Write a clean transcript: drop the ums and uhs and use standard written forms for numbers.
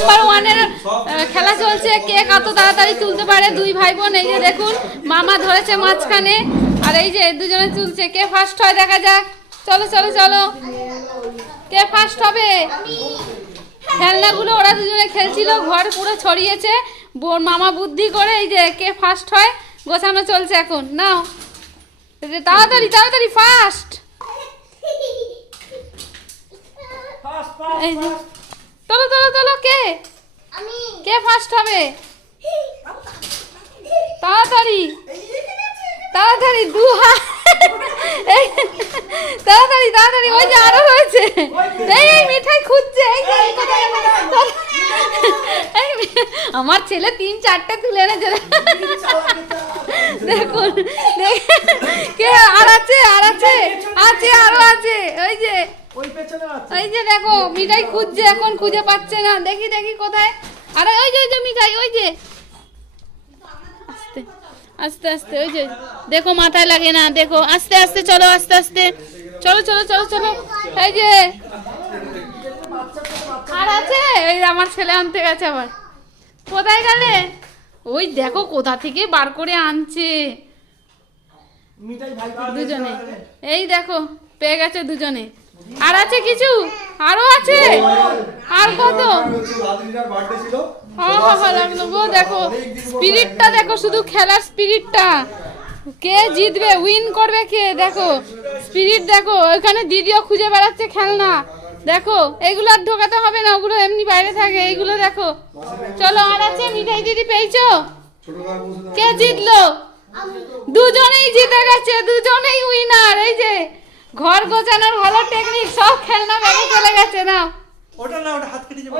Number 1 এর খেলা চলছে, কে কত তাড়াতাড়ি তুলতে পারে। দুই ভাই বোন, এই যে দেখুন মামা ধরেছে মাঝখানে, আর এই যে দুজনে তুলছে। কে ফার্স্ট হয় দেখা যাক। চলো চলো চলো, কে ফার্স্ট হবে। খেলনাগুলো ওরা দুজনে খেলছিল, ঘর পুরো ছড়িয়েছে। বোন মামা বুদ্ধি করে এই যে কে ফার্স্ট হয় গোছানো চলছে এখন। নাও তাড়াতাড়ি তাড়াতাড়ি ফার্স্ট। চলো চলো চলো, কে কে ফার্স্ট হবে। তাড়াতাড়ি তাড়াতাড়ি, দু হাত, তাড়াতাড়ি তাড়াতাড়ি। ওই যে আরো রয়েছে, এই মিঠাই খুঁজছে। আমার ছেলে 3-4টে তুলে এনেছে দেখুন। কে আর আছে, আর আছে, আছে আরো আছে। ওই যে ওই যে দেখো মিঠাই খুঁজছে, এখন খুঁজে পাচ্ছে না। দেখি দেখি কোথায়। আরে ওই যে মিঠাই, ওই যে আস্তে আস্তে আস্তে, ওই যে দেখো মাথায় লাগে না, দেখো আস্তে আস্তে চলো, আস্তে আস্তে চলো চলো চলো চলো। এই যে আর আছে, এই আমার ছেলে আনতে গেছে আবার। কোথায় গেলে? ওই দেখো কোথা থেকে বার করে আনছে দুজনে। এই দেখো পেয়ে গেছে দুজনে। আর আছে কিছু, আরো আছে। আর কত লাগলো গো। দেখো স্পিরিটটা দেখো, শুধু খেলার স্পিরিটটা। কে জিতবে, উইন করবে কে, দেখো স্পিরিট দেখো। ওইখানে দিদিও খুঁজে বেড়াচ্ছে খেলনা। দেখো এগুলো আর ঢোকাতে হবে না, ওগুলো এমনি বাইরে থাকে। এইগুলো দেখো। চলো আর আছে। মিঠাই দিদি পেয়েছো? কে জিতলো? দুজনেই জিতে গেছে, দুজনেই উইনার। এই যে ঘর গোছানোর ভালো টেকনিক, সব খেলনা ব্যাগে চলে গেছে। না ওটা না, ওটা হাত কেটে যাবে।